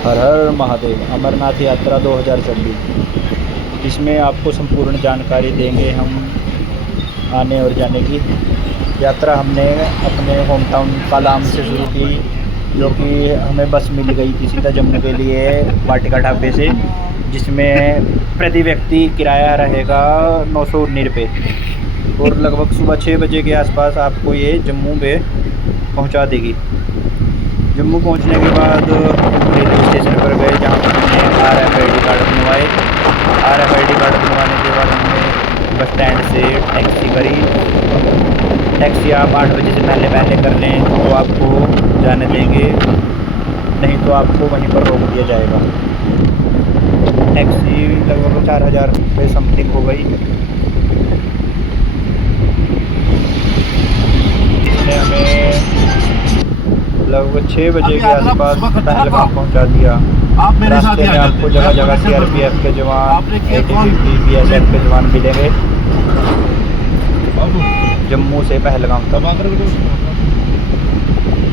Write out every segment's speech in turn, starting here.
हर हर महादेव। अमरनाथ यात्रा 2026, इसमें आपको संपूर्ण जानकारी देंगे हम आने और जाने की। यात्रा हमने अपने होम टाउन पालाम से शुरू की, जो कि हमें बस मिल गई थी सीधा जम्मू के लिए वाटिका ढाबे से, जिसमें प्रति व्यक्ति किराया रहेगा 919 रुपये, और लगभग सुबह 6 बजे के आसपास आपको ये जम्मू में पहुंचा देगी। जम्मू पहुंचने के बाद रेलवे स्टेशन पर गए, जहां पर हमने RFID कार्ड बनवाए। RFID कार्ड बनवाने के बाद हमने बस स्टैंड से टैक्सी करी। टैक्सी आप 8 बजे से पहले कर लें तो आपको जाने देंगे, नहीं तो आपको वहीं पर रोक दिया जाएगा। टैक्सी लगभग 4000 रुपये समथिंग हो गई। इसने हमें लगभग 6 बजे के आसपास पहलगाम पहुंचा दिया। रास्ते में आपको जगह जगह CRPF के जवान, ATBP, BSF के जवान मिलेंगे जम्मू से पहलगाम तक।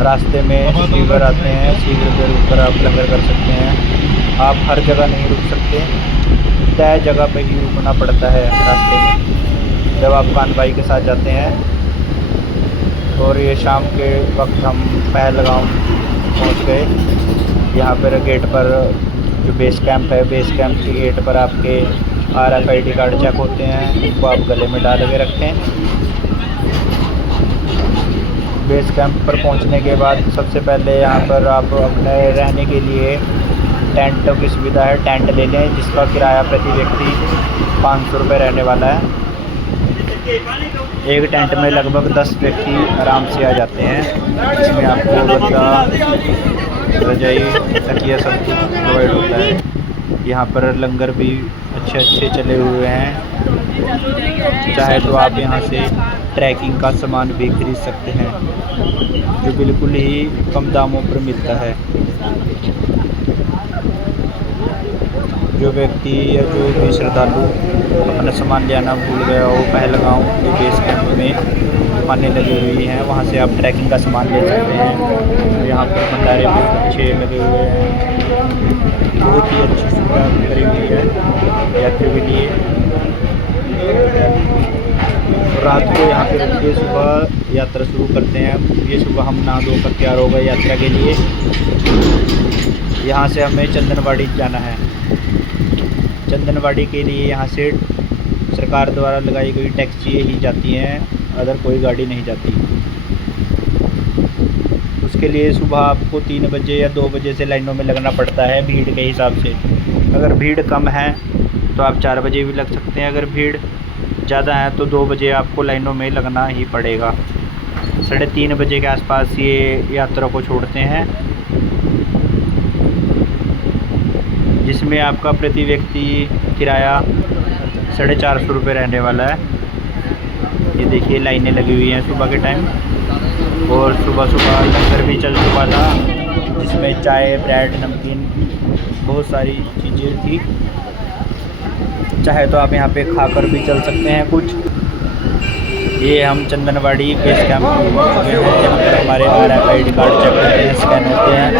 रास्ते में सीवर आते हैं, सीवर पे रुक कर आप लंगर कर सकते हैं। आप हर जगह नहीं रुक सकते, तय जगह पे ही रुकना पड़ता है रास्ते में जब आप कानवाई के साथ जाते हैं। और ये शाम के वक्त हम पहलगाम पहुंच गए। यहाँ पर गेट पर जो बेस कैंप है, बेस कैंप के गेट पर आपके RFID कार्ड चेक होते हैं, उनको आप गले में डाल के रखें। बेस कैंप पर पहुंचने के बाद सबसे पहले यहाँ पर आप अपने रहने के लिए टेंट की सुविधा है, टेंट ले लें, जिसका किराया प्रति व्यक्ति 500 रुपये रहने वाला है। एक टेंट में लगभग 10 व्यक्ति आराम से आ जाते हैं। इसमें आपको गद्दा, रजाई, तकिया सब कुछ प्रोवाइड होता है। यहाँ पर लंगर भी अच्छे अच्छे चले हुए हैं। चाहे तो आप यहाँ से ट्रैकिंग का सामान भी खरीद सकते हैं, जो बिल्कुल ही कम दामों पर मिलता है। जो व्यक्ति या जो भी श्रद्धालु अपना सामान ले आना भूल गया हो, पहलगाम के बेस कैंप में दुकानें लगी हुई हैं, वहाँ से आप ट्रैकिंग का सामान ले सकते हैं। यहाँ पर भंडारे भी अच्छे लगे हुए हैं, बहुत ही अच्छी सुविधा करी हुई है यात्रियों के लिए। रात को यहाँ पे रुक के सुबह यात्रा शुरू करते हैं। ये सुबह हम नहा धो कर तैयार हो गए यात्रा के लिए। यहाँ से हमें चंदनवाड़ी जाना है। चंदनवाड़ी के लिए यहाँ से सरकार द्वारा लगाई गई टैक्सी ही जाती हैं, अदर कोई गाड़ी नहीं जाती। उसके लिए सुबह आपको 3 बजे या 2 बजे से लाइनों में लगना पड़ता है भीड़ के हिसाब से। अगर भीड़ कम है तो आप 4 बजे भी लग सकते हैं, अगर भीड़ ज़्यादा है तो 2 बजे आपको लाइनों में लगना ही पड़ेगा। 3:30 बजे के आसपास ये यात्रा को छोड़ते हैं, जिसमें आपका प्रति व्यक्ति किराया 450 रुपये रहने वाला है। ये देखिए लाइनें लगी हुई हैं सुबह के टाइम, और सुबह सुबह लंगर भी चल चुका था, जिसमें चाय, ब्रेड, नमकीन, बहुत सारी चीज़ें थी। चाहे तो आप यहाँ पे खाकर भी चल सकते हैं कुछ। ये हम चंदनवाड़ी बेस कैंप में पहुँच चुके हैं, जहाँ पर हमारे RFID कार्ड चेक होते हैं, स्कैन होते हैं।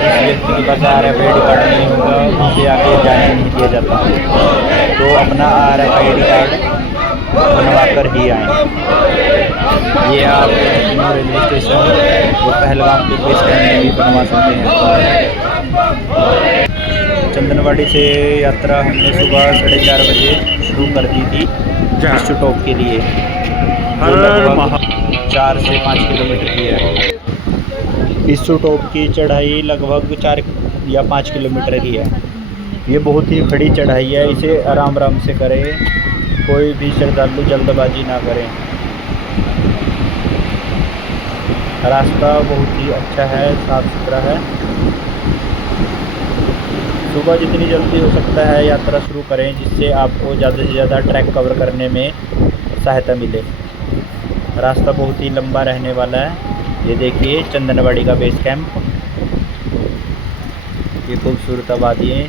जिस व्यक्ति के पास RFID कार्ड नहीं होगा उसे आगे जाने नहीं दिया जाता, तो अपना RFID कार्ड बनवा कर ही आएँ। ये आप रेलवे स्टेशन और पहलगाम के बेस कैंप में भी बनवा सकते हैं। चंदनवाड़ी से यात्रा हमने सुबह 4:30 बजे शुरू कर दी थी विश्व टॉप के लिए, जो लगभग 4 से 5 किलोमीटर की है। विश्व टॉप की चढ़ाई लगभग 4 या 5 किलोमीटर की है। ये बहुत ही खड़ी चढ़ाई है, इसे आराम आराम से करें, कोई भी श्रद्धालु जल्दबाजी ना करें। रास्ता बहुत ही अच्छा है, साफ़ सुथरा है। सुबह जितनी जल्दी हो सकता है यात्रा शुरू करें, जिससे आपको ज़्यादा से ज़्यादा ट्रैक कवर करने में सहायता मिले। रास्ता बहुत ही लंबा रहने वाला है। ये देखिए चंदनवाड़ी का बेस कैंप, ये खूबसूरत आबादियाँ। ये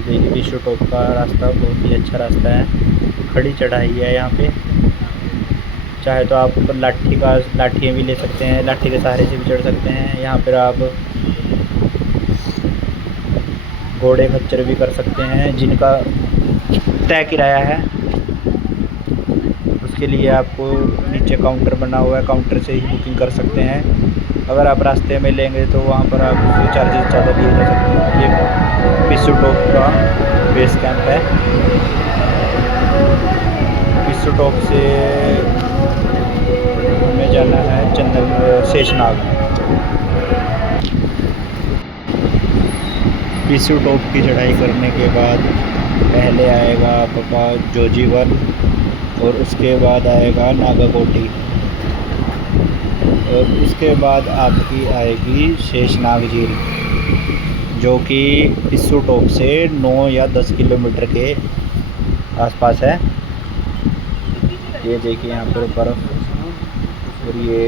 देखिए विश्व टॉप का रास्ता बहुत ही अच्छा रास्ता है, खड़ी चढ़ाई है यहाँ पे। चाहे तो आप ऊपर लाठियाँ भी ले सकते हैं, लाठी के सहारे से भी चढ़ सकते हैं। यहाँ पर आप घोड़े खच्चर भी कर सकते हैं, जिनका तय किराया है। उसके लिए आपको नीचे काउंटर बना हुआ है, काउंटर से ही बुकिंग कर सकते हैं। अगर आप रास्ते में लेंगे तो वहाँ पर आप चार्जेस ज़्यादा लिए जा सकते हैं। ये पिस्सू टॉप का बेस कैंप है। पिस्सू टॉप से हमें जाना है शेषनाग। पिस्सू टॉप की चढ़ाई करने के बाद पहले आएगा आपका जोजीवल और उसके बाद आएगा नागाकोटी और उसके बाद आपकी आएगी शेषनाग झील, जो कि पिस्सू टॉप से 9 या 10 किलोमीटर के आसपास है। ये देखिए यहाँ पर बर्फ़ और ये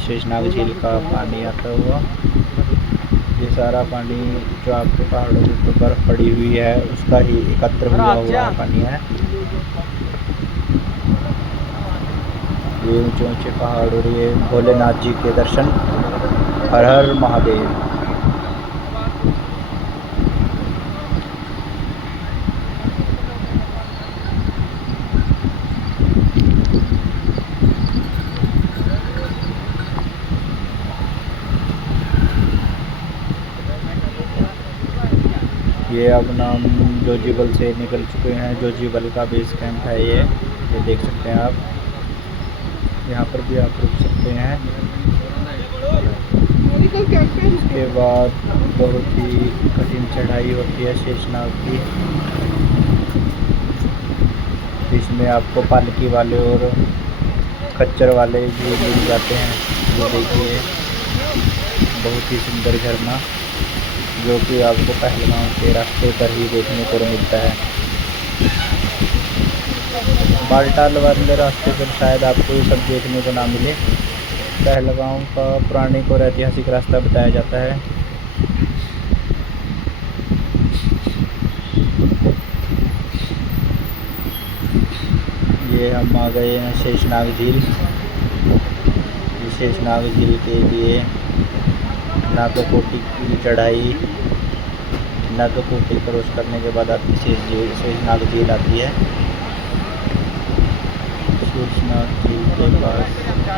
शेषनाग झील का पानी आता हुआ। ये सारा पानी जो आपके पहाड़ों के ऊपर बर्फ़ पड़ी हुई है उसका ही एकत्र हुआ पानी है। ये ऊंचे ऊंचे पहाड़ और ये भोलेनाथ जी के दर्शन। हर हर महादेव। ये अपना हम जोजीबल से निकल चुके हैं। जोजीबल का बेस कैंप है ये देख सकते हैं आप। यहाँ पर भी आप रुक सकते हैं। उसके बाद बहुत ही कठिन चढ़ाई होती है शेषनाग की। इसमें आपको पालकी वाले और खच्चर वाले भी मिल जाते हैं। ये देखिए बहुत ही सुंदर झरना, जो कि आपको पहलगाम के रास्ते पर ही देखने को मिलता है। बालटाल वाले रास्ते पर शायद आपको ये सब देखने को ना मिले। पहलगाम का पौराणिक और ऐतिहासिक रास्ता बताया जाता है। ये हम आ गए हैं शेषनाग झील। शेषनाग झील के लिए नागाकोटी की चढ़ाई, नागाकोटी क्रॉस करने के बाद आपकी शेषनाग झील आती है। शेषनाग झील के पास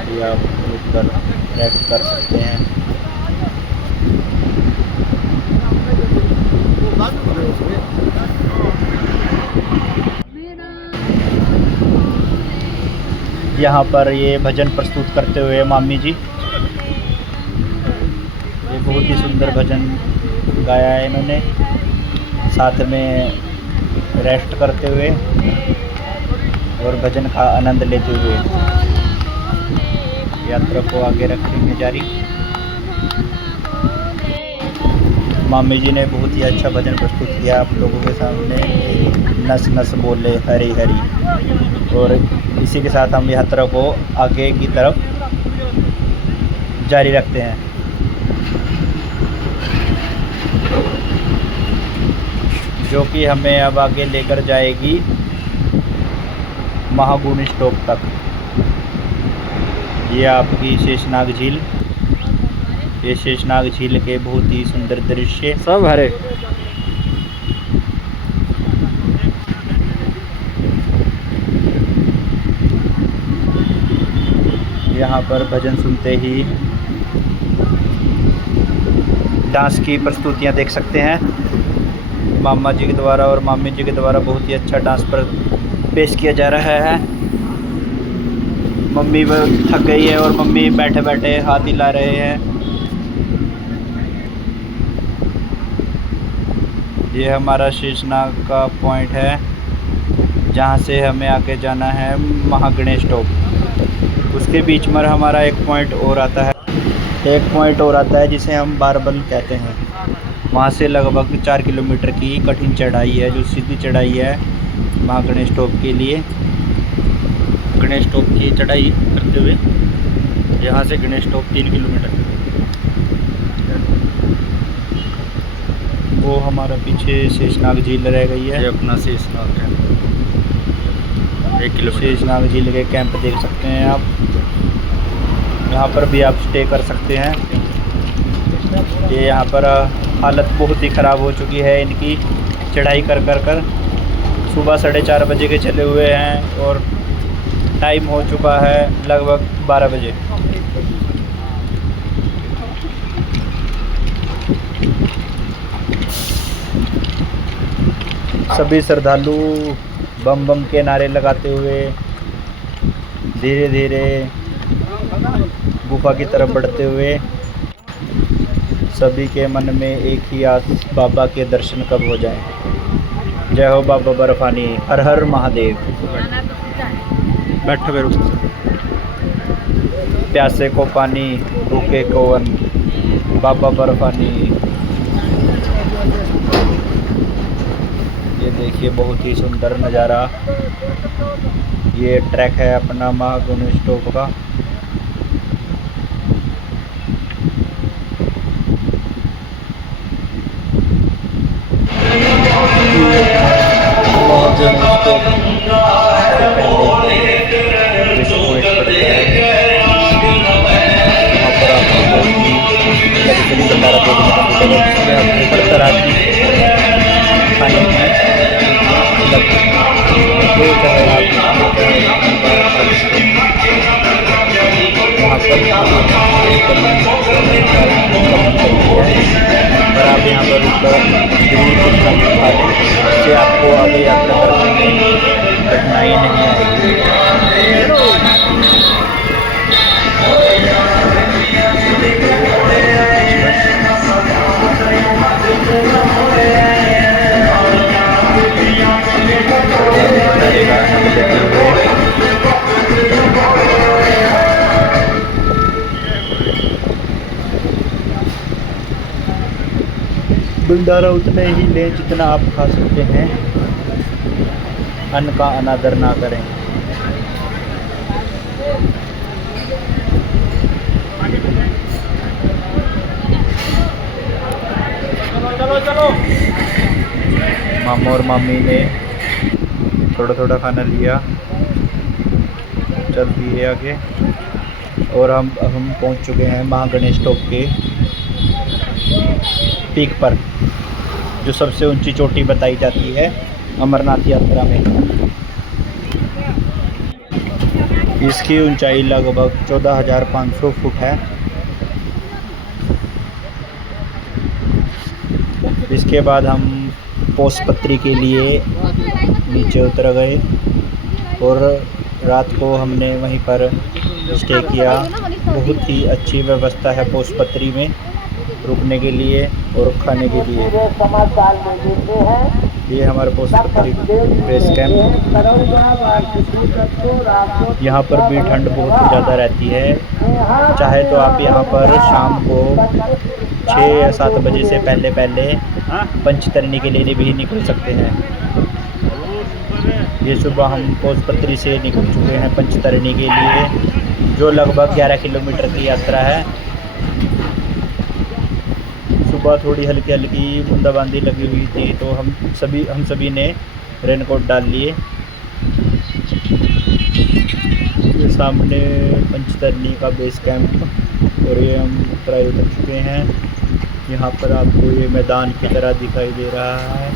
भी आप रुककर ट्रैक कर सकते हैं। यहाँ पर ये भजन प्रस्तुत करते हुए मामी जी, ये बहुत ही सुंदर भजन गाया है इन्होंने, साथ में रेस्ट करते हुए और भजन का आनंद लेते हुए यात्रा को आगे रखेंगे जारी। मामी जी ने बहुत ही अच्छा भजन प्रस्तुत किया आप लोगों के सामने। नस नस बोले हरी हरी। और इसी के साथ हम यात्रा को आगे की तरफ जारी रखते हैं। जो कि हमें अब आगे लेकर जाएगी महागुणी स्टॉप तक। ये आपकी शेषनाग झील। ये शेषनाग झील के बहुत ही सुंदर दृश्य सब हरे। यहाँ पर भजन सुनते ही डांस की प्रस्तुतियाँ देख सकते हैं। मामा जी के द्वारा और मामी जी के द्वारा बहुत ही अच्छा डांस पर पेश किया जा रहा है। मम्मी थक गई है और मम्मी बैठे बैठे हाथ हिला रहे हैं। ये हमारा शेषनाग का पॉइंट है, जहाँ से हमें आगे जाना है महागणेश टॉप। उसके बीच में हमारा एक पॉइंट और आता है, जिसे हम बारबल कहते हैं। वहाँ से लगभग 4 किलोमीटर की कठिन चढ़ाई है, जो सीधी चढ़ाई है महागणेश टॉप के लिए। गणेश टॉप की चढ़ाई करते हुए यहाँ से गणेश टॉप 3 किलोमीटर। वो हमारा पीछे शेषनाग झील रह गई है। ये अपना शेषनाग है 1 किलोमीटर। शेषनाग झील के कैंप देख सकते हैं आप। यहाँ पर भी आप स्टे कर सकते हैं। ये यहाँ पर हालत बहुत ही ख़राब हो चुकी है इनकी, चढ़ाई कर कर कर। सुबह 4:30 बजे के चले हुए हैं और टाइम हो चुका है लगभग 12 बजे। सभी श्रद्धालु बम बम के नारे लगाते हुए धीरे धीरे गुफा की तरफ बढ़ते हुए, सभी के मन में एक ही आस, बाबा के दर्शन कब हो जाए। जय हो बाबा बर्फानी, हर हर महादेव। बैठो बेरू। प्यासे को पानी, भूखे को अन्न, बाबा बर्फानी। ये देखिए बहुत ही सुंदर नज़ारा। ये ट्रैक है अपना महागुण स्टॉप का। इससे आपको आगे यात्रा करने में कठिनाई नहीं आएगी। भंडारा उतना ही लें जितना आप खा सकते हैं, अन्न का अनादर ना करें। चलो चलो। मामा और मामी ने थोड़ा थोड़ा खाना लिया, चल दिए आगे। और हम पहुंच चुके हैं महागणेश टॉप के पीक पर, जो सबसे ऊंची चोटी बताई जाती है अमरनाथ यात्रा में। इसकी ऊंचाई लगभग 14,500 फुट है। इसके बाद हम पोसपत्री के लिए नीचे उतर गए और रात को हमने वहीं पर स्टे किया। बहुत ही अच्छी व्यवस्था है पोसपत्री में रुकने के लिए और खाने के लिए। ये हमारा पोसपत्री बेस कैंप। यहाँ पर भी ठंड बहुत ज़्यादा रहती है। चाहे तो आप यहाँ पर शाम को 6 या 7 बजे से पहले पंचतरणी के लिए भी निकल सकते हैं। ये सुबह हम पोसपत्री से निकल चुके हैं पंचतरणी के लिए, जो लगभग 11 किलोमीटर की यात्रा है। सुबह थोड़ी हल्की हल्की बूंदाबांदी लगी हुई थी, तो हम सभी ने रेनकोट डाल लिए। ये सामने पंचतरणी का बेस कैंप, और ये हम ऊपर उतर चुके हैं। यहाँ पर आपको ये मैदान की तरह दिखाई दे रहा है।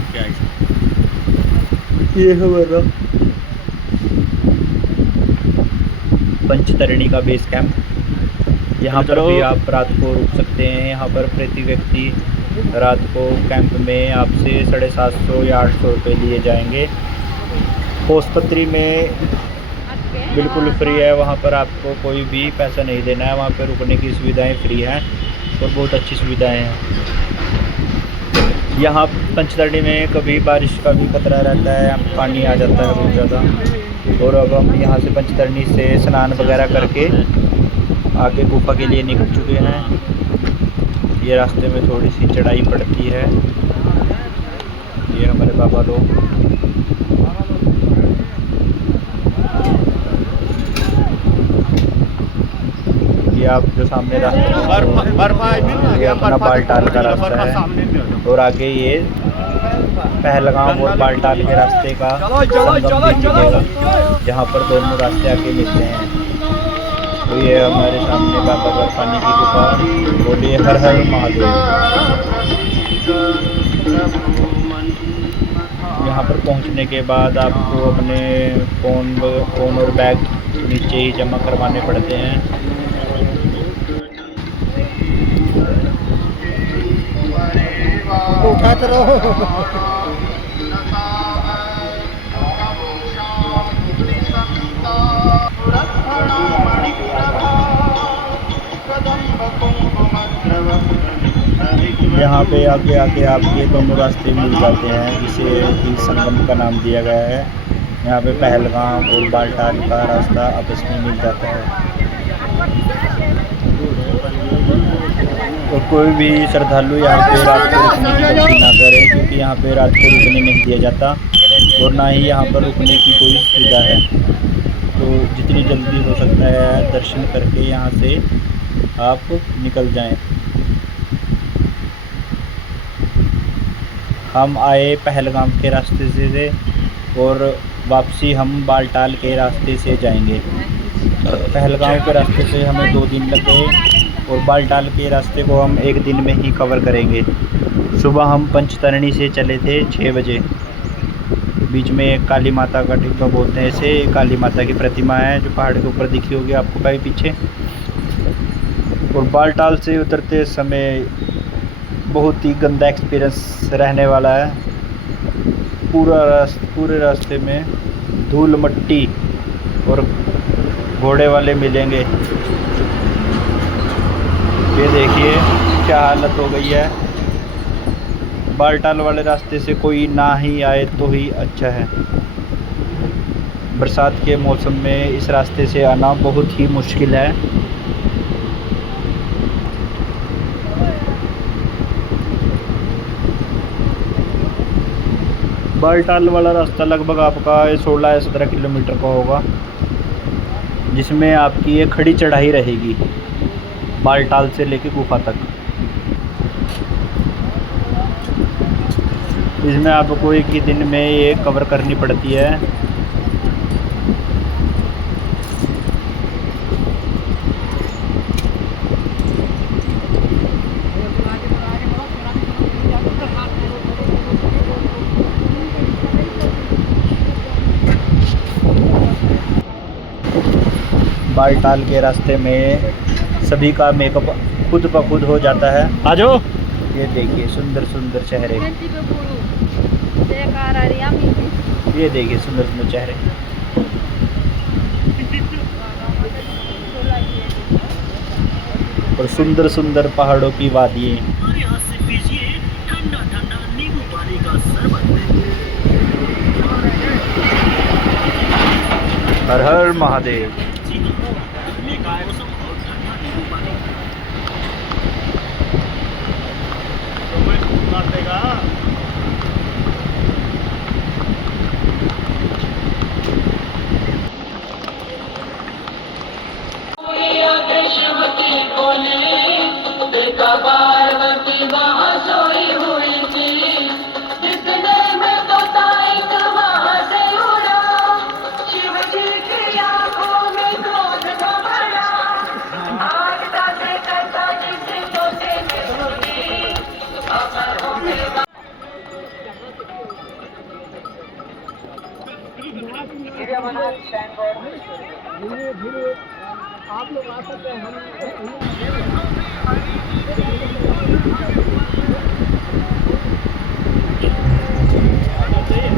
ये हमारा पंचतरणी का बेस कैंप। यहाँ पर भी आप रात को रुक सकते हैं। यहाँ पर प्रति व्यक्ति रात को कैंप में आपसे 750 या 800 रुपये लिए जाएंगे। पोसपत्री में बिल्कुल फ्री है, वहाँ पर आपको कोई भी पैसा नहीं देना है। वहाँ पर रुकने की सुविधाएं फ्री हैं और बहुत अच्छी सुविधाएं हैं। यहाँ पंचतरणी में कभी बारिश का भी खतरा रहता है, पानी आ जाता है बहुत ज़्यादा। और अब हम यहाँ से पंचतरणी से स्नान वगैरह करके आगे गुफा के लिए निकल चुके हैं। ये रास्ते में थोड़ी सी चढ़ाई पड़ती है। ये हमारे बाबा लोग। ये आप जो सामने रास्ता, ये अपना बालटाल का रास्ता है। और आगे ये पहलगाम और बालटाल के रास्ते का संगम भी मिलेगा, जहाँ पर दोनों रास्ते आके मिलते हैं। तो ये हमारे सामने बाबा बर्फानी की गुफा। बोलिए हर हर महादेव। यहाँ पर पहुँचने के बाद आपको अपने फ़ोन और बैग नीचे ही जमा करवाने पड़ते हैं। उठाते रहो। यहाँ पे आगे आके आपके दोनों रास्ते मिल जाते हैं, जिसे कि संगम का नाम दिया गया है। यहाँ पे पहलगाम और बालटाल का रास्ता आपस में मिल जाता है। तो कोई भी श्रद्धालु यहाँ पे रात को रुकने की गलती ना करे, क्योंकि यहाँ पे रात को रुकने नहीं दिया जाता और ना ही यहाँ पर रुकने की कोई सुविधा है। तो जितनी जल्दी हो सकता है दर्शन करके यहाँ से आप निकल जाएं। हम आए पहलगाम के रास्ते से और वापसी हम बालटाल के रास्ते से जाएंगे। पहलगाम के रास्ते से हमें 2 दिन लग गए और बालटाल के रास्ते को हम 1 दिन में ही कवर करेंगे। सुबह हम पंचतरणी से चले थे 6 बजे। बीच में एक काली माता का टिब्बा बोलते हैं इसे, काली माता की प्रतिमा है जो पहाड़ के ऊपर दिखी होगी आपको कहीं पीछे। और बालटाल से उतरते समय बहुत ही गंदा एक्सपीरियंस रहने वाला है। पूरे रास्ते में धूल मट्टी और घोड़े वाले मिलेंगे। ये देखिए क्या हालत हो गई है। बालटाल वाले रास्ते से कोई ना ही आए तो ही अच्छा है। बरसात के मौसम में इस रास्ते से आना बहुत ही मुश्किल है। बालटाल वाला रास्ता लगभग आपका 16 या 17 किलोमीटर का होगा, जिसमें आपकी ये खड़ी चढ़ाई रहेगी बालटाल से लेके गुफा तक। इसमें आपको एक ही दिन में ये कवर करनी पड़ती है। बालटाल के रास्ते में सभी का मेकअप खुद ब खुद हो जाता है। आ जाओ। ये देखिए सुंदर सुंदर चेहरे, ये देखिए सुंदर सुंदर चेहरे। और सुंदर सुंदर पहाड़ों की वादियाँ। हर हर महादेव। धीरे धीरे आप लोग आ सकते हैं।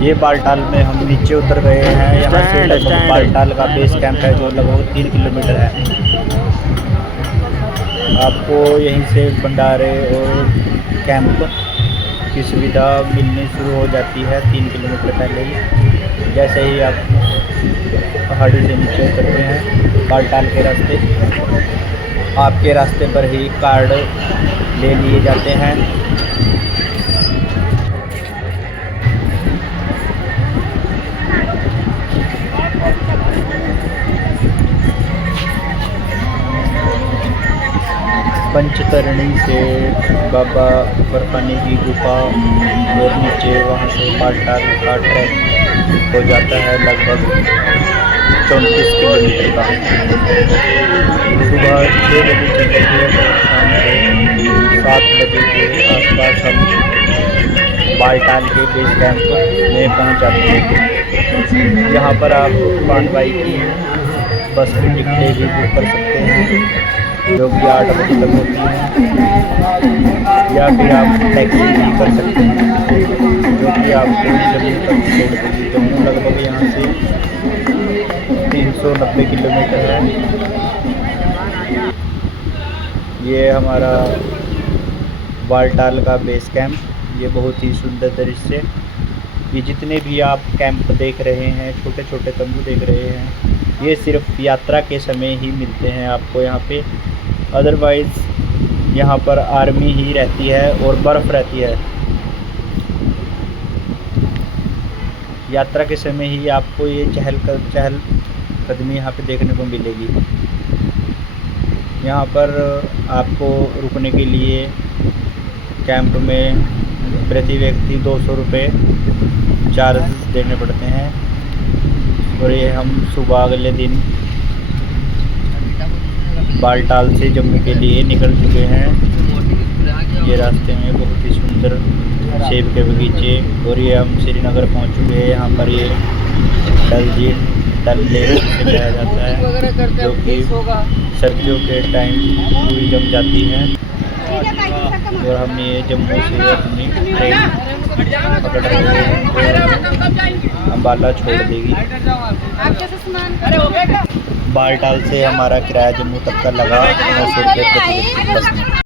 ये बालटाल में हम नीचे उतर गए हैं। यहाँ से लगभग बालटाल का बेस कैंप है जो लगभग 3 किलोमीटर है। आपको यहीं से भंडारे और कैंप की सुविधा मिलनी शुरू हो जाती है 3 किलोमीटर पहले ही। जैसे ही आप पहाड़ी से नीचे उतरते हैं बालटाल के रास्ते, आपके रास्ते पर ही कार्ड ले लिए जाते हैं। पंचतरणी से बाबा बर्फानी की गुफा और नीचे वहाँ से बालटाल का ट्रैक हो जाता है लगभग 34 किलोमीटर का। सुबह 6 बजे चलेंगे और शाम को 7 बजे के आसपास हम बालटाल के बेस कैंप में पहुंच जाते हैं। यहाँ पर आप पांडवाई की बस की टिकटें भी बुक कर सकते हैं जो कि 8 बजे तक होती हैं, या फिर आप टैक्सी भी कर सकते हैं जो कि आपको जम्मू तक छोड़ देगी। जम्मू लगभग यहाँ से 390 किलोमीटर है। ये हमारा बालटाल का बेस कैंप, ये बहुत ही सुंदर दृश्य। ये जितने भी आप कैंप देख रहे हैं, छोटे छोटे तंबू देख रहे हैं, ये सिर्फ यात्रा के समय ही मिलते हैं आपको यहाँ पे। अदरवाइज़ यहाँ पर आर्मी ही रहती है और बर्फ़ रहती है। यात्रा के समय ही आपको ये चहल कदमी यहाँ पे देखने को मिलेगी। यहाँ पर आपको रुकने के लिए कैंप में प्रति व्यक्ति 200 रुपये चार्ज देने पड़ते हैं। और ये हम सुबह अगले दिन बालटाल से जम्मू के लिए निकल चुके हैं। ये रास्ते में बहुत ही सुंदर सेब के बगीचे, और ये हम श्रीनगर पहुंच चुके हैं। यहाँ पर ये डल लेक से जाया जाता है जो कि सर्दियों के टाइम पूरी जम जाती है। और हम ये जम्मू से अपनी ट्रेन पकड़ रहे हैं, अम्बाला छोड़ देगी। बालटाल से हमारा किराया जम्मू तक का लगा 900 रुपये प्रति व्यक्ति बस में।